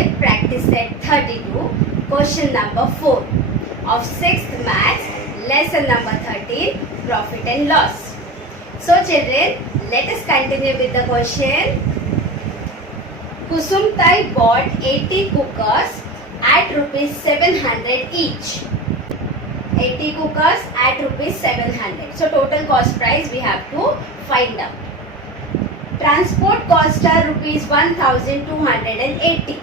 with practice set 32, question number 4 of 6th maths, lesson number 13, profit and loss. So children, let us continue with the question. Kusumtai bought 80 cookers at rupees 700 each. 80 cookers at rupees 700. So total cost price we have to find out. Transport cost her rupees 1280.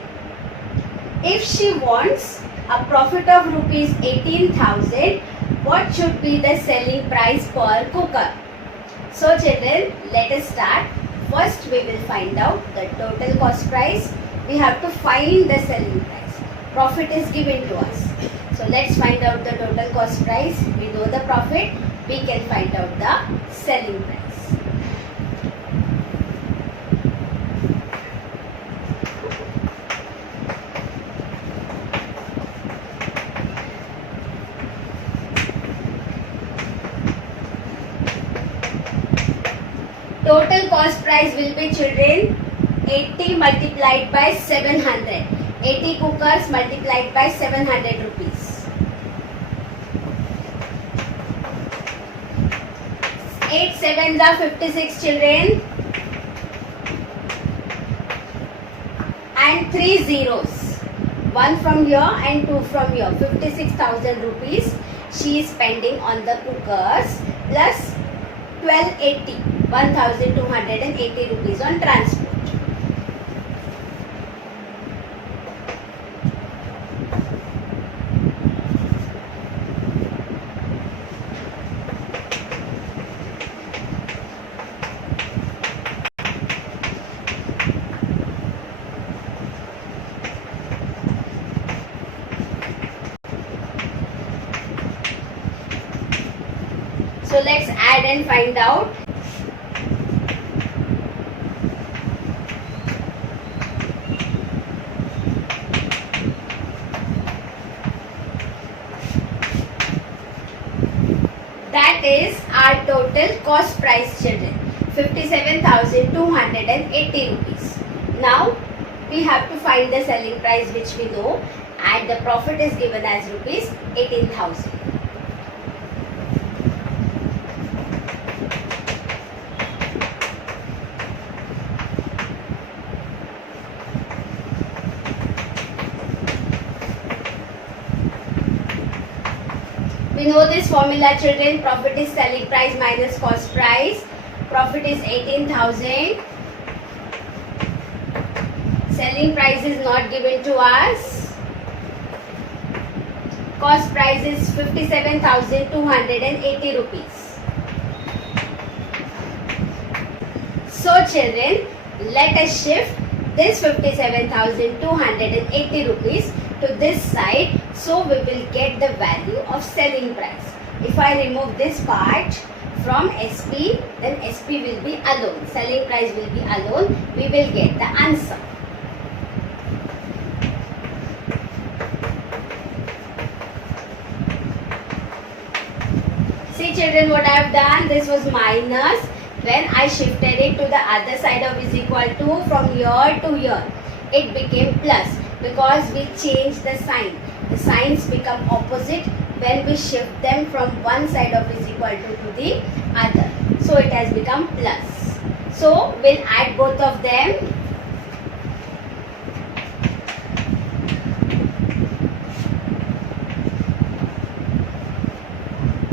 If she wants a profit of rupees 18,000, what should be the selling price per cooker? So children, let us start. First we will find out the total cost price. We have to find the selling price. Profit is given to us. So let's find out the total cost price. We know the profit. We can find out the selling price. Total cost price will be, children, 80 multiplied by 700. 80 cookers multiplied by 700 rupees. 8 sevens are 56, children, and 3 zeros. 1 from here and 2 from here. 56,000 rupees she is spending on the cookers plus 1280. 1280 rupees on transport. So let's add and find out. That is our total cost price, children, 57,280 rupees. Now we have to find the selling price which we know, and the profit is given as rupees 18,000. We know this formula, children. Profit is selling price minus cost price. Profit is 18,000. Selling price is not given to us. Cost price is 57,280 rupees. So children, let us shift this 57,280 rupees to this side, so we will get the value of selling price. If I remove this part from SP, then SP will be alone, selling price will be alone. We will get the answer. See children, what I have done, this was minus. When I shifted it to the other side of is equal to, from here to here, it became plus. Because we change the sign. The signs become opposite when we shift them from one side of is equal to the other. So it has become plus. So we'll add both of them.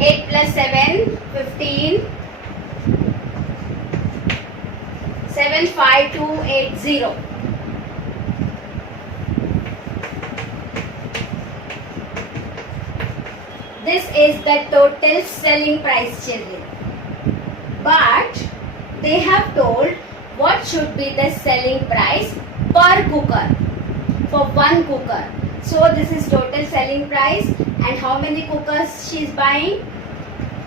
Eight plus 7, 15. 75280. This is the total selling price, children. But they have told what should be the selling price per cooker for one cooker. So this is total selling price, and how many cookers she is buying?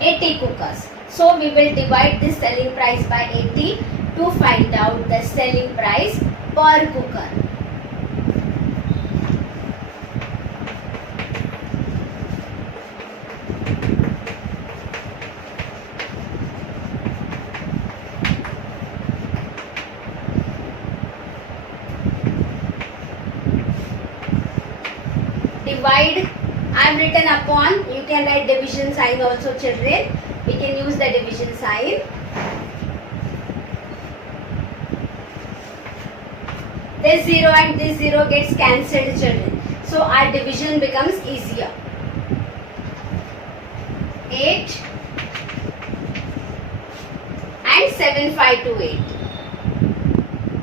80 cookers. So we will divide this selling price by 80 to find out the selling price per cooker. divide. I have written upon. You can write division sign also, children. We can use the division sign. This 0 and this 0 gets cancelled, children. So our division becomes easier. 8 and 7 5 to 8.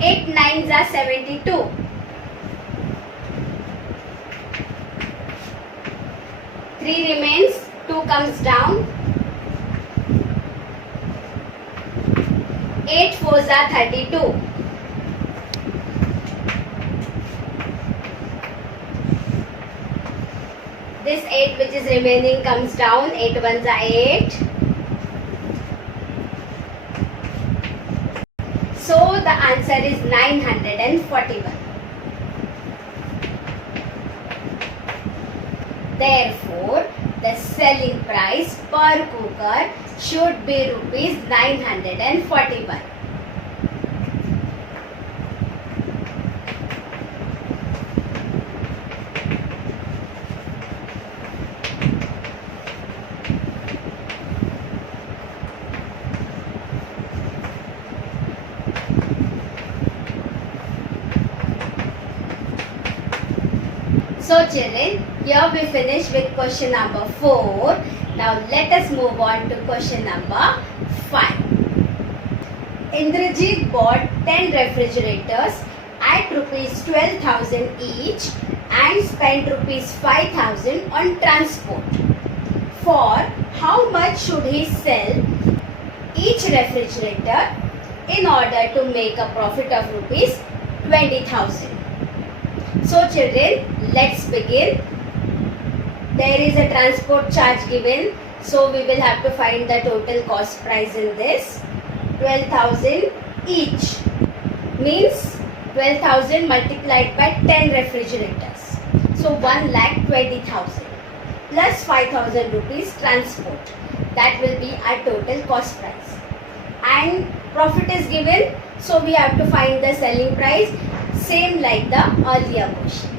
8 9s are 72. 3 remains, 2 comes down. 8 4s are 32. This 8 which is remaining comes down. 8 1s are 8. So the answer is 941. Therefore, the selling price per cooker should be rupees 941. So children, here we finish with question number 4. Now let us move on to question number 5. Indrajit bought 10 refrigerators at rupees 12,000 each and spent rupees 5,000 on transport. For how much should he sell each refrigerator in order to make a profit of rupees 20,000? So children, let's begin. There is a transport charge given, so we will have to find the total cost price in this. 12,000 each means 12,000 multiplied by 10 refrigerators. So 1,20,000 plus 5,000 rupees transport. That will be our total cost price. And profit is given, so we have to find the selling price, same like the earlier question.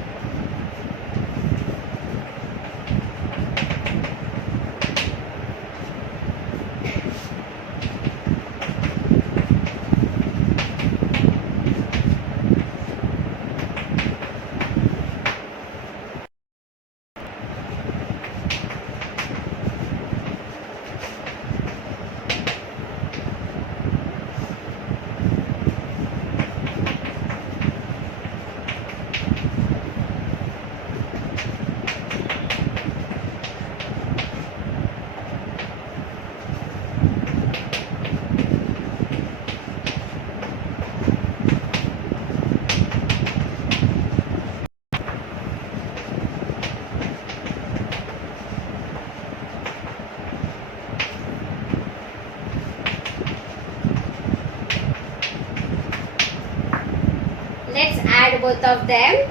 Let's add both of them.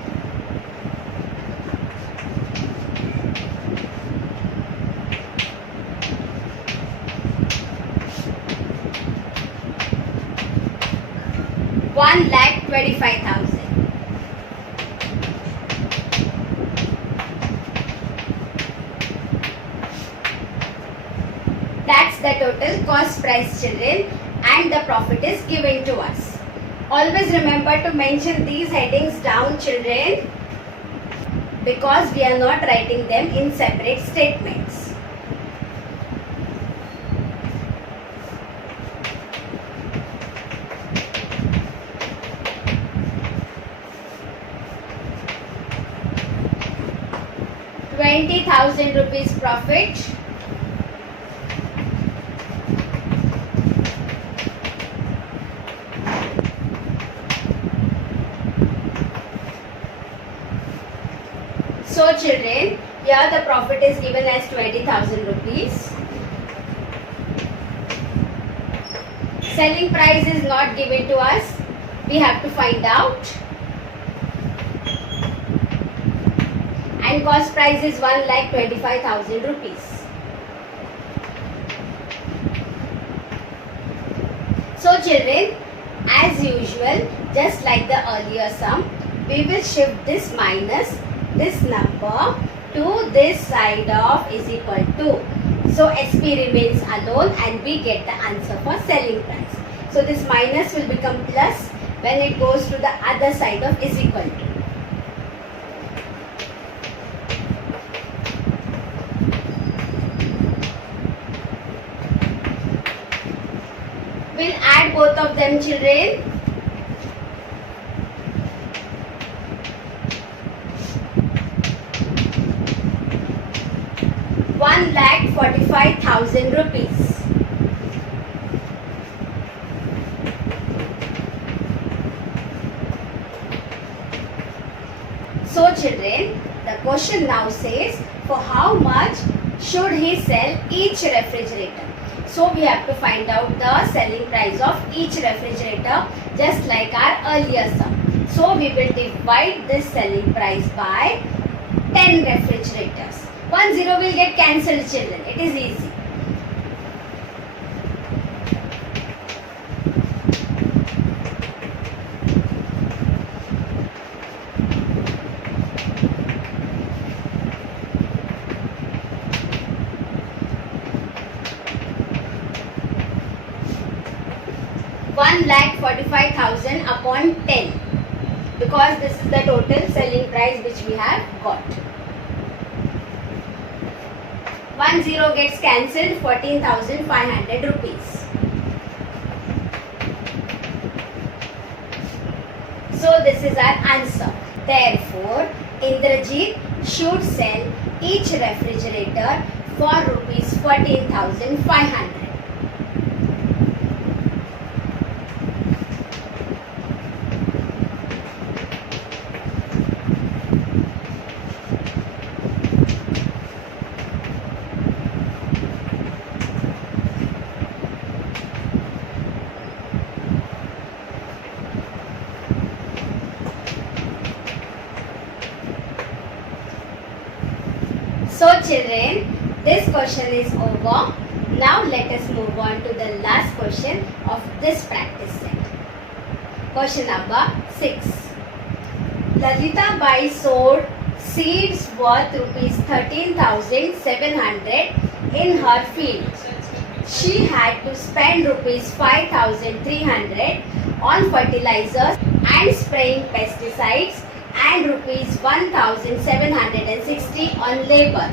$1,25,000. That's the total cost price, children, and the profit is given to us. Always remember to mention these headings down, children, because we are not writing them in separate statements. ₹20,000 profit. So children, here the profit is given as 20,000 rupees. Selling price is not given to us. We have to find out. And cost price is 1,25,000 rupees. So children, as usual, just like the earlier sum, we will shift this minus this number to this side of is equal to. So SP remains alone and we get the answer for selling price. So this minus will become plus when it goes to the other side of is equal to. We'll add both of them, children. ₹1,45,000. So children, the question now says for how much should he sell each refrigerator? So we have to find out the selling price of each refrigerator just like our earlier sum. So we will divide this selling price by 10 refrigerators. 1 0 will get cancelled, children. It is easy. ₹1,45,000 upon 10 because this is the total selling price which we have got. 1 0 gets cancelled, 14,500 rupees. So this is our answer. Therefore, Indrajit should sell each refrigerator for ₹14,500. So children, this question is over. Now let us move on to the last question of this practice set. Question number 6. Lalita Bai sold seeds worth ₹13,700 in her field. She had to spend ₹5,300 on fertilizers and spraying pesticides and ₹1,760 on labor.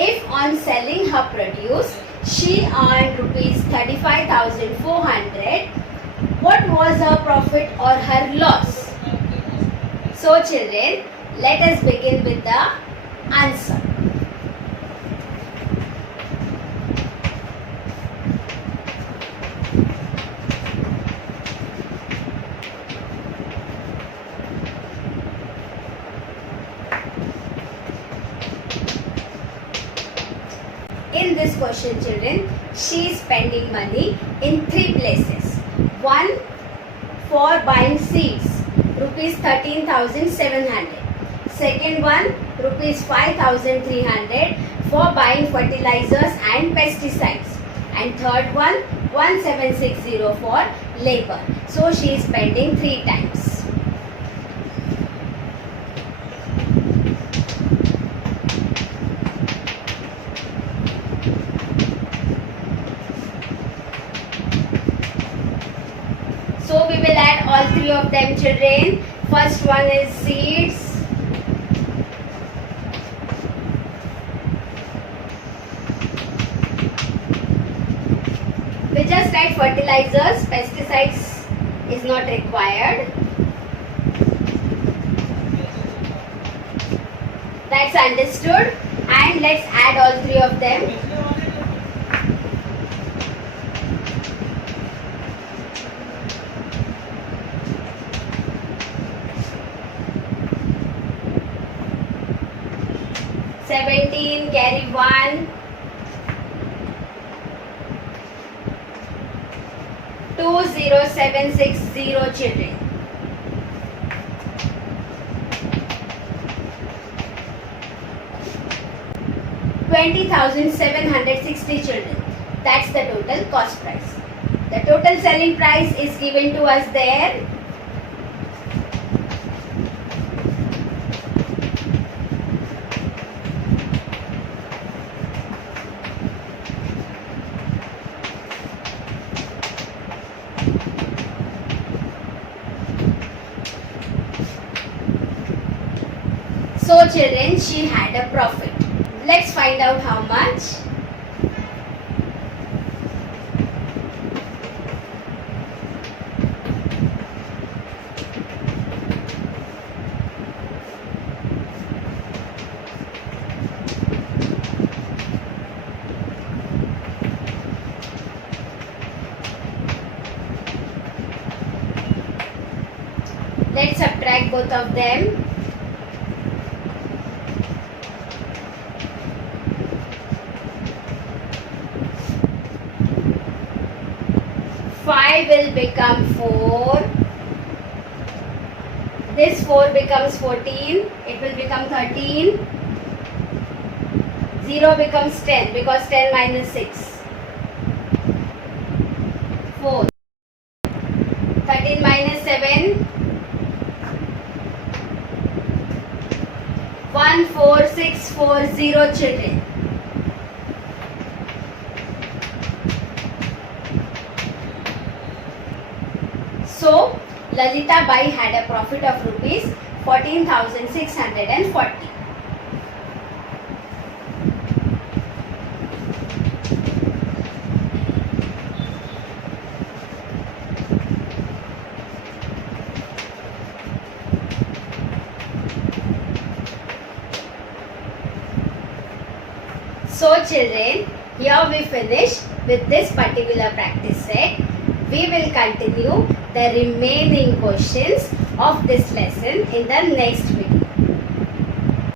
If on selling her produce, she earned ₹35,400, what was her profit or her loss? So children, let us begin with the answer. In this question, children, she is spending money in 3 places. One, for buying seeds, ₹13,700. Second one, ₹5,300 for buying fertilizers and pesticides. And third one, 1,760 for labor. So she is spending 3 times. So we will add all 3 of them, children. First one is seeds. We just add fertilizers, pesticides is not required. That's understood. And let's add all 3 of them. $17, carry 1. 20760 children. $20,760 children. That's the total cost price. The total selling price is given to us there. So children, she had a profit. Let's find out how much. Let's subtract both of them. Five will become 4. This 4 becomes 14. It will become 13. 0 becomes 10 because 10 minus 6. 4. 13 minus 7. 14640 children. So, Lalita Bai had a profit of rupees 14,640. So children, here we finish with this particular practice set. We will continue the remaining questions of this lesson in the next video.